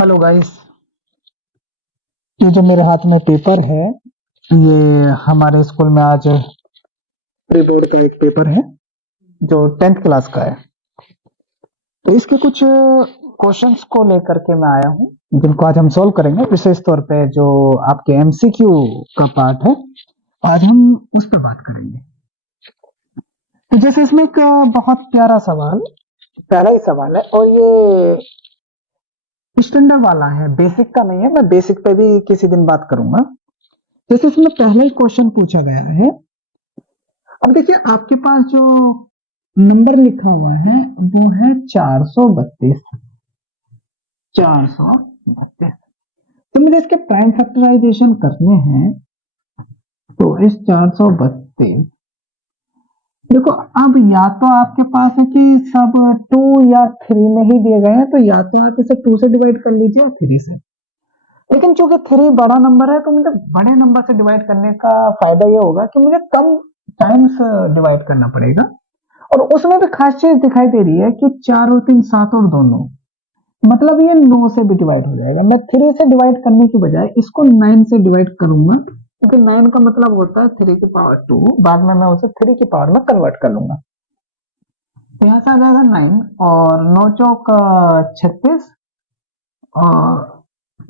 Hello guys. ये जो मेरे हाथ में पेपर है, ये हमारे स्कूल में आज प्री बोर्ड का एक पेपर है जो 10th क्लास का है। तो इसके कुछ क्वेश्चंस को लेकर के मैं आया हूँ, जिनको आज हम सॉल्व करेंगे। विशेष तौर पे जो आपके एमसीक्यू का पार्ट है, आज हम उस पर बात करेंगे। तो जैसे इसमें एक बहुत प्यारा सवाल, पहला ही सवाल है, और ये स्टैंडर्ड वाला है, बेसिक का नहीं है। मैं बेसिक पे भी किसी दिन बात करूंगा। जैसे इसमें पहला ही क्वेश्चन पूछा गया है। अब देखिए, आपके पास जो नंबर लिखा हुआ है वो है 432। 432। तो मुझे इसके प्राइम फैक्टराइजेशन करने हैं। तो इस 432, देखो, अब या तो आपके पास है कि सब 2 या 3 में ही दिए गए हैं, तो या तो आप इसे 2 से डिवाइड कर लीजिए और 3 से। लेकिन चूंकि 3 बड़ा नंबर है, तो मुझे बड़े नंबर से डिवाइड करने का फायदा ये होगा कि मुझे कम टाइम्स डिवाइड करना पड़ेगा। और उसमें भी खास चीज दिखाई दे रही है कि 4 और 3 7 और 2 9, मतलब ये 9 से भी डिवाइड हो जाएगा। मैं 3 से डिवाइड करने की बजाय इसको 9 से डिवाइड करूंगा, क्योंकि 9 का मतलब होता है 3 की पावर 2। बाद में मैं उसे 3 की पावर में कन्वर्ट कर लूंगा। तो यहां से आ जाएगा 9 और 9 चौक 36, और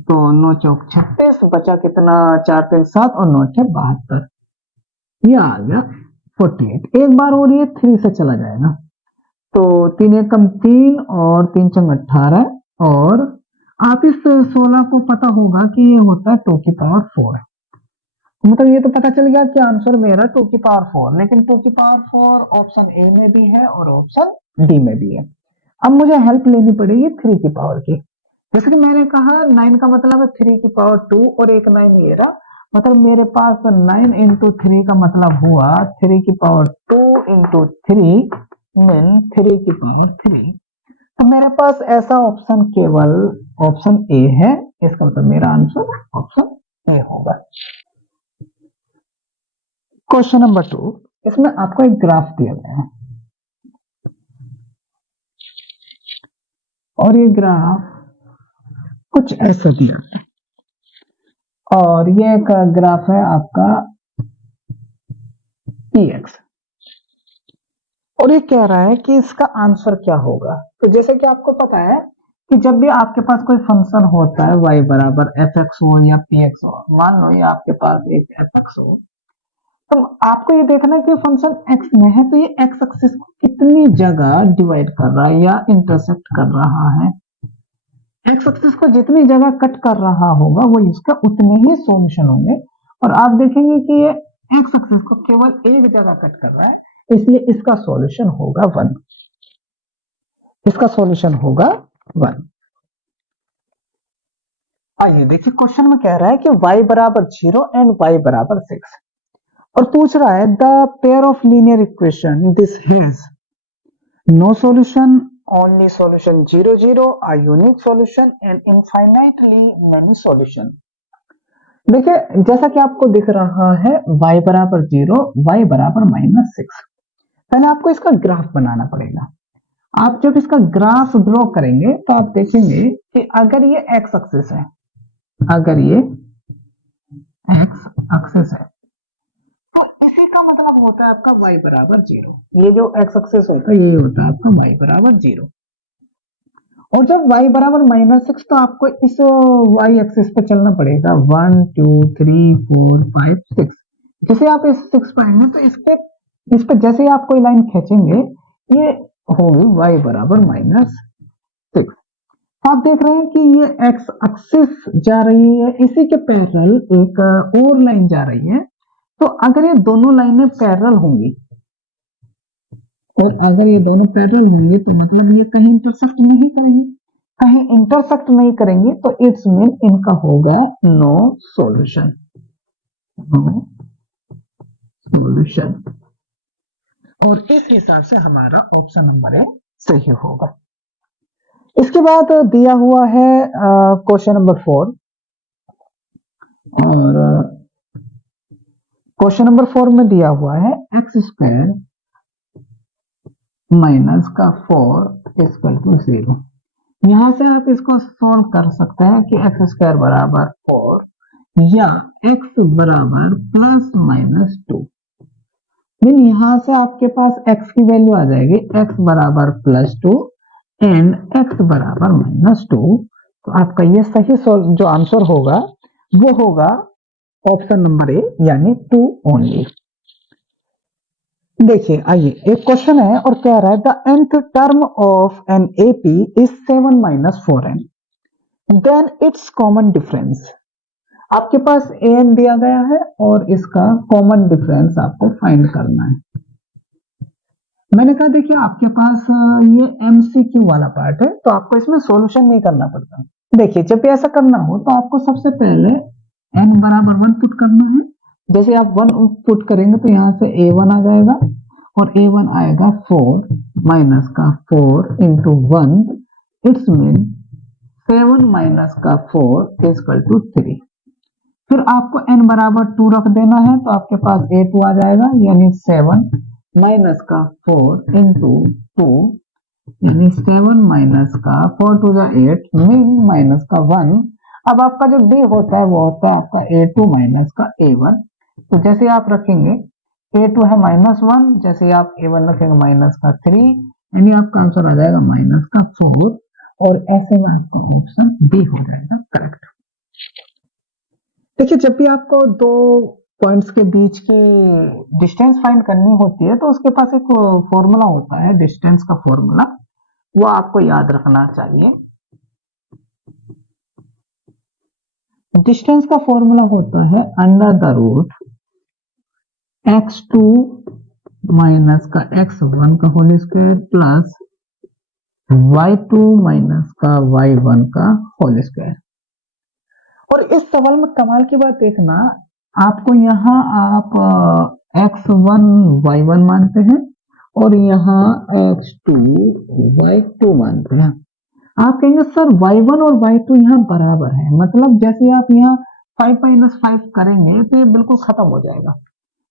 तो 9 चौक 36 बचा कितना, 4 3 7 और 9 6 72। ये आ गया 48। एक बार और ये 3 से चला जाएगा, तो 3 एकम 3 और 3 चंग 18। और आप इस 16 को पता होगा कि ये होता है 2 की पावर 4। मतलब ये तो पता चल गया कि आंसर मेरा 2 की पावर 4, लेकिन 2 की पावर 4 ऑप्शन ए में भी है और ऑप्शन डी में भी है। अब मुझे हेल्प लेनी पड़ेगी 3 की पावर की। जैसे कि मैंने कहा, 9 का मतलब है 3 की पावर 2 और एक 9 ये रहा। मतलब मेरे पास 9 इंटू 3 का मतलब हुआ 3 की पावर 2 इंटू 3 मीन 3 की पावर 3। तो मेरे पास ऐसा ऑप्शन केवल ऑप्शन ए है। इसका मतलब मेरा आंसर ऑप्शन ए होगा। क्वेश्चन नंबर 2, इसमें आपको एक ग्राफ दिया गया है और ये ग्राफ कुछ ऐसा दिया है। और ये एक ग्राफ है आपका px, और ये कह रहा है कि इसका आंसर क्या होगा। तो जैसे कि आपको पता है कि जब भी आपके पास कोई फंक्शन होता है y बराबर fx हो या px हो, मान लो ये आपके पास एक fx हो, तो आपको ये देखना है कि फंक्शन x में है, तो ये x एक्सिस को कितनी जगह डिवाइड कर रहा है या इंटरसेक्ट कर रहा है। x एक्सिस को जितनी जगह कट कर रहा होगा वो इसका उतने ही सॉल्यूशन होंगे। और आप देखेंगे कि ये x एक्सिस को केवल एक जगह कट कर रहा है, इसलिए इसका सॉल्यूशन होगा 1। इसका सॉल्यूशन होगा 1। आइए देखिए, क्वेश्चन में कह रहा है कि y बराबर 0 एंड y बराबर 6, और पूछ रहा है the pair of linear equation this has no solution, only solution 0 0, a unique solution and infinitely many solution। देखिए, जैसा कि आपको दिख रहा है y बराबर 0, y बराबर -6। पहले आपको इसका ग्राफ बनाना पड़ेगा। आप जब इसका ग्राफ ड्रॉ करेंगे तो आप देखेंगे कि अगर ये x एक्सिस है, अगर ये x एक्सिस है, तो इसी का मतलब होता है आपका y बराबर 0। ये जो x एक्सिस होता है, ये होता है आपका y बराबर 0। और जब y बराबर -6, तो आपको इस y एक्सिस पे चलना पड़ेगा। 1 2 3 4 5 6। जैसे आप इस 6 पाएंगे तो इस पे जैसे ही आप कोई लाइन खींचेंगे, ये होगी y बराबर -6। आप देख रहे हैं कि ये x एक्सिस जा रही है, इसी के पैरेलल एक और लाइन जा रही है। तो अगर ये दोनों लाइनें पैरेलल होंगी, और अगर ये दोनों पैरेलल होंगे, तो मतलब ये कहीं इंटरसेक्ट नहीं करेंगे। कहीं इंटरसेक्ट नहीं करेंगे तो इट्स मीन इनका होगा नो सॉल्यूशन। No solution. और इस हिसाब से हमारा ऑप्शन नंबर ए सही होगा। इसके बाद दिया हुआ है क्वेश्चन नंबर 4, और क्वेश्चन नंबर 4 में दिया हुआ है एक्स स्क्वायर माइनस का 4 इक्वल टू 0। यहां से आप इसको सोल्व कर सकते हैं कि एक्स स्क्वायर बराबर 4 या एक्स बराबर प्लस माइनस 2। मीन यहां से आपके पास x की वैल्यू आ जाएगी x बराबर प्लस 2 एंड x बराबर माइनस 2। तो आपका ये सही जो आंसर होगा वो होगा ऑप्शन नंबर ए यानी 2 ओनली। देखिए आइए एक क्वेश्चन है और कह रहा है the nth term of an AP is 7 minus 4n then it's common difference. आपके पास an दिया गया है और इसका कॉमन डिफरेंस आपको फाइंड करना है। मैंने कहा देखिए आपके पास ये एमसीक्यू वाला पार्ट है तो आपको इसमें सॉल्यूशन नहीं करना पड़ता। देखिए जब भी ऐसा करना हो तो आपको सबसे पहले n बराबर 1 पुट करना है। जैसे आप 1 पुट करेंगे तो यहाँ से a1 आ जाएगा और a1 आएगा 4 माइनस का 4 इंटू 1 इट्स मीन 7 माइनस का 4 इजकल टू 3। फिर आपको n बराबर 2 रख देना है तो आपके पास a2 आ जाएगा यानी 7 माइनस का 4 इंटू 2 यानी 7 माइनस का 4 टू जा 8 मीन माइनस का 1। अब आपका जो d होता है वो होता है आपका a2 माइनस का a1। तो जैसे आप रखेंगे a2 है -1 जैसे आप a1 रखेंगे माइनस का 3 यानी आपका आंसर आ जाएगा माइनस का 4 और ऐसे में आपका ऑप्शन डी हो जाएगा करेक्ट। देखिए जब भी आपको दो पॉइंट्स के बीच की डिस्टेंस फाइंड करनी होती है तो उसके पास एक फॉर्मूला होता है डिस्टेंस का फॉर्मूला, वो आपको याद रखना चाहिए। डिस्टेंस का फॉर्मूला होता है under the root x2 minus का x1 का whole square plus y2 minus का y1 का होल स्क्वायर। और इस सवाल में कमाल की बात देखना, आपको यहाँ आप x1 y1 मानते हैं और यहाँ x2 y2 मानते हैं। आप कहेंगे सर y1 और y2 यहाँ बराबर है, मतलब जैसे आप यहाँ 5 माइनस 5 करेंगे तो ये बिल्कुल खत्म हो जाएगा।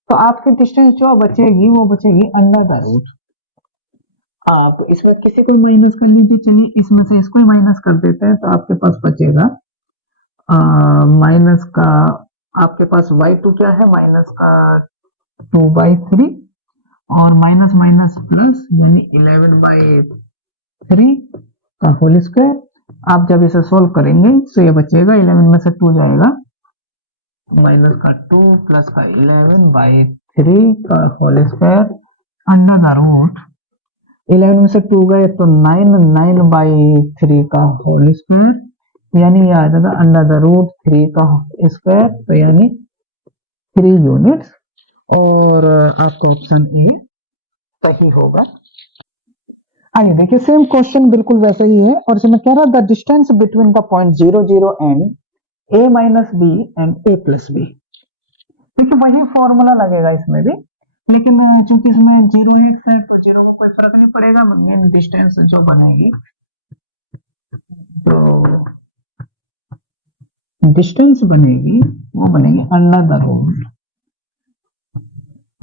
तो आपकी डिस्टेंस जो बचेगी वो बचेगी अंडर द रूट, आप इसमें किसी को माइनस कर लीजिए, चलिए इसमें से इसको ही माइनस कर देते हैं तो आपके पास बचेगा माइनस का, आपके पास y2 क्या है माइनस का 2/3 और माइनस माइनस प्लस यानी 11/3 का होल स्क्वायर। आप जब इसे सोल्व करेंगे तो ये बचेगा 11 में से 2 जाएगा माइनस का 2 प्लस का 11/3 का whole square under the root 11 में से 2 गए तो 9/3 का होल स्क्वायर यानी ये आ जाएगा अंडर द रूट 3 का स्क्वायर तो यानी 3 यूनिट्स और आपका ऑप्शन ए सही होगा। आइए देखिए सेम क्वेश्चन बिल्कुल वैसे ही है और इसमें कह रहा है the distance between the point 0 0 and a minus B and a plus B. देखिए वही फॉर्मूला लगेगा इसमें भी, लेकिन चूंकि इसमें 0 है तो 0 को कोई फर्क नहीं पड़ेगा, मेन डिस्टेंस जो बनेगी तो डिस्टेंस बनेगी वो बनेगी under the root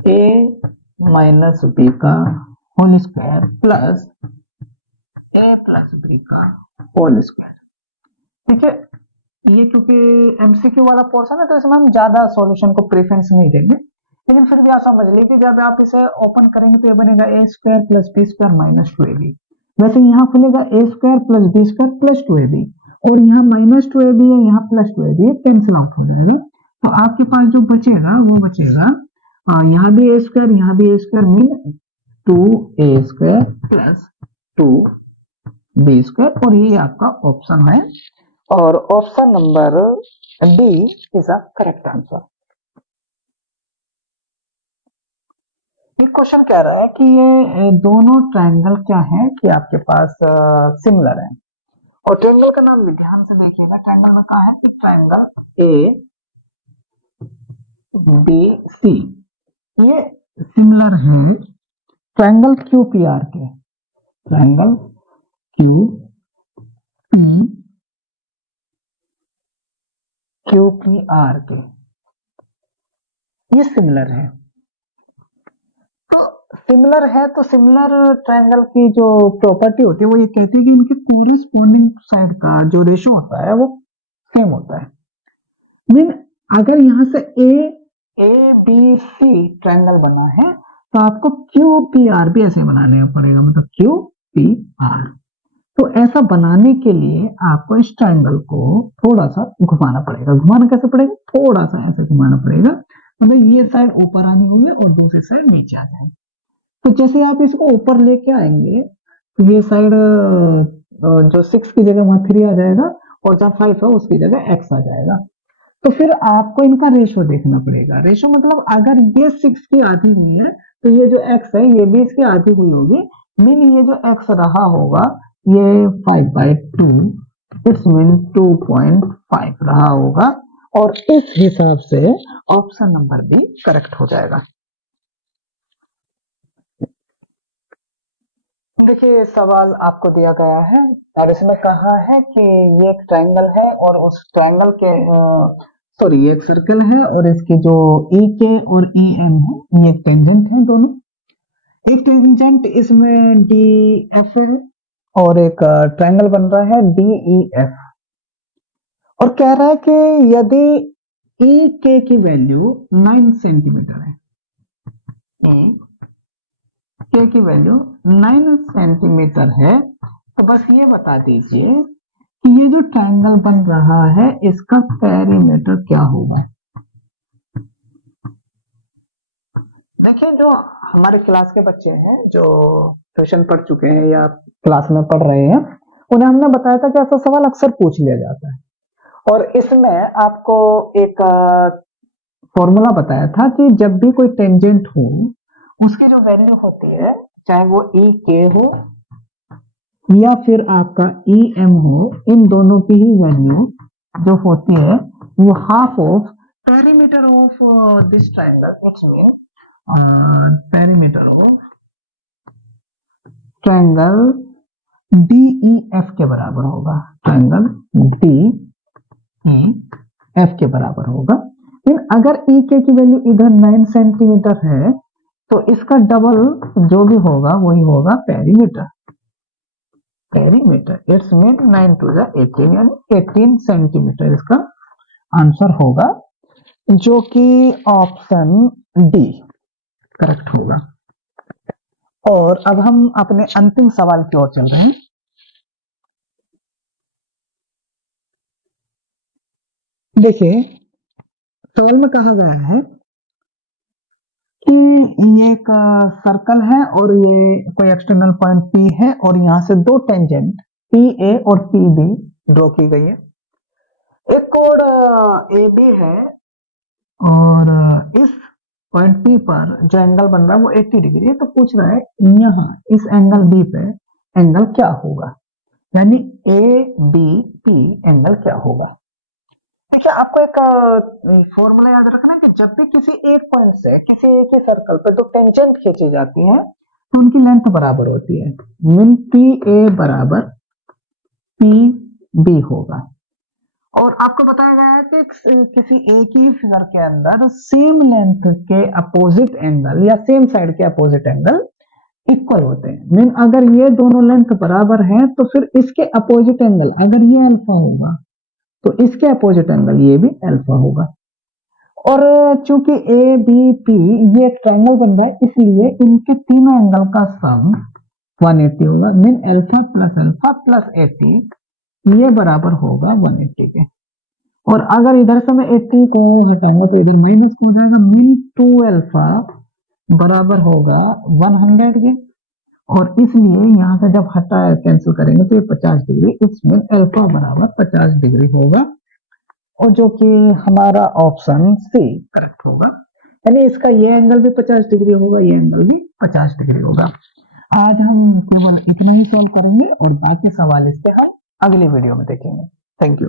a minus b का whole square plus a plus b का होल स्क्वायर। ठीक है, ये क्योंकि एमसीक्यू वाला पोर्शन है तो इसमें हम ज्यादा सॉल्यूशन को प्रेफरेंस नहीं देंगे, लेकिन फिर भी आप समझ लीजिए जब आप इसे ओपन करेंगे तो ये बनेगा a square plus B square minus 2ab। वैसे यहाँ खुलेगा a square plus B square plus 2ab और यहाँ माइनस 2ab है यहाँ प्लस 2ab है, कैंसिल आउट हो जाएगा। तो आपके पास जो बचेगा वो बचेगा यहाँ भी a स्क्वायर यहाँ भी a square mean 2a square plus 2b square और ये आपका ऑप्शन है और option number D is a correct answer. ये क्वेश्चन कह रहा है कि ये दोनों ट्रायंगल क्या है कि आपके पास सिमिलर है और ट्रायंगल का नाम भी ध्यान से देखिएगा, ट्रायंगल में कहा है कि ट्रायंगल ए बी सी ये सिमिलर है ट्रायंगल क्यू पी आर के, ट्रायंगल क्यू पी QPR के ये सिमिलर है। तो सिमिलर है तो सिमिलर ट्रायंगल की जो प्रॉपर्टी होती है वो ये कहती है कि इनके कोरस कॉरेस्पॉन्डिंग साइड का जो रेशियो होता है वो सेम होता है। मीन अगर यहाँ से ए बी सी ट्रायंगल बना है तो आपको क्यू पी आर भी ऐसे बनाने पड़ेगा, मतलब क्यू पी आर। तो ऐसा बनाने के लिए आपको इस ट्रायंगल को थोड़ा सा घुमाना पड़ेगा। घुमाना कैसे पड़ेगा? थोड़ा सा ऐसे घुमाना पड़ेगा, मतलब ये साइड ऊपर आनी होगी और दूसरी साइड नीचे आ जाएगी। तो जैसे आप इसको ऊपर लेके आएंगे तो ये साइड जो 6 की जगह वहां 3 आ जाएगा और जहां 5 है उसकी जगह x आ जाएगा। तो फिर आपको इनका रेशो देखना पड़ेगा। रेशो मतलब अगर ये 6 की आधी हुई है तो ये जो x है ये भी इसकी आधी हुई होगी। मीन ये जो x रहा होगा ये 5/2, इट्स मीन 2.5 रहा होगा और इस हिसाब से ऑप्शन नंबर भी करेक्ट हो जाएगा। देखिए सवाल आपको दिया गया है और इसमें कहा है कि ये एक ट्रायंगल है और उस ट्रायंगल के सॉरी ये एक सर्कल है और इसके जो ए के और ए एम है ये एक टेंजेंट है दोनों। एक टेंजेंट इसमें डी एफ है और एक ट्रायंगल बन रहा है डी ई एफ। और कह रहा है कि यदि ए के की वैल्यू 9 सेंटीमीटर है, ए के की वैल्यू 9 सेंटीमीटर है, तो बस ये बता दीजिए कि ये जो ट्रायंगल बन रहा है इसका पेरीमीटर क्या होगा। देखिए जो हमारे क्लास के बच्चे हैं जो ट्यूशन पढ़ चुके हैं या क्लास में पढ़ रहे हैं उन्हें हमने बताया था कि ऐसा सवाल अक्सर पूछ लिया जाता है और इसमें आपको एक फॉर्मूला बताया था कि जब भी कोई टेंजेंट हो उसकी जो वैल्यू होती है चाहे वो ई के हो या फिर आपका ई एम हो, इन दोनों की ही वैल्यू जो होती है वो half of perimeter of this triangle, it's mean perimeter of triangle D E F के बराबर होगा। ट्रायंगल डी ई एफ के बराबर होगा। अगर ई के की वैल्यू इधर 9 सेंटीमीटर है तो इसका डबल जो भी होगा वही होगा perimeter. Perimeter it's mean 9 to the 18 यानी 18 सेंटीमीटर इसका आंसर होगा जो कि ऑप्शन डी करेक्ट होगा। और अब हम अपने अंतिम सवाल की ओर चल रहे हैं। देखिए सवाल में कहा गया है कि ये एक सर्कल है और ये कोई एक्सटर्नल पॉइंट P है और यहां से दो टेंजेंट PA और PB ड्रॉ की गई है। एक कोण AB है और इस पॉइंट P पर जो एंगल बन रहा है वो 80 डिग्री है। तो पूछ रहा है यहाँ इस एंगल B पे एंगल क्या होगा, यानी ABP एंगल क्या होगा। देखिए आपको एक फॉर्मूला याद रखना है कि जब भी किसी एक पॉइंट से किसी एक ही सर्कल पे दो टेंजेंट खींची जाती है तो उनकी लेंथ बराबर होती है। मीन PA बराबर PB होगा। और आपको बताया गया है कि किसी एक ही फिगर के अंदर सेम लेंथ के अपोजिट एंगल या सेम साइड के अपोजिट एंगल इक्वल होते हैं। मीन अगर ये दोनों लेंथ बराबर हैं तो फिर इसके अपोजिट एंगल अगर ये अल्फा होगा तो इसके अपोजिट एंगल ये भी अल्फा होगा। और चूंकि ए बी पी ये ट्रायंगल बन रहा है इसलिए इनके तीनों एंगल का सम 180 होगा। मीन अल्फा प्लस 80 ये बराबर होगा 180 के। और अगर इधर से मैं 80 को हटाऊंगा तो इधर माइनस हो जाएगा। मीन 2 अल्फा बराबर होगा 100 के और इसलिए यहां से जब हटा कैंसिल करेंगे तो ये 50 डिग्री, इसमें अल्फा बराबर 50 डिग्री होगा और जो कि हमारा ऑप्शन सी करेक्ट होगा। यानी इसका ये एंगल भी 50 डिग्री होगा, ये एंगल भी 50 डिग्री होगा। आज हम केवल इतना ही सॉल्व करेंगे और बाकी सवाल इससे हम अगले वीडियो में देखेंगे। Thank you.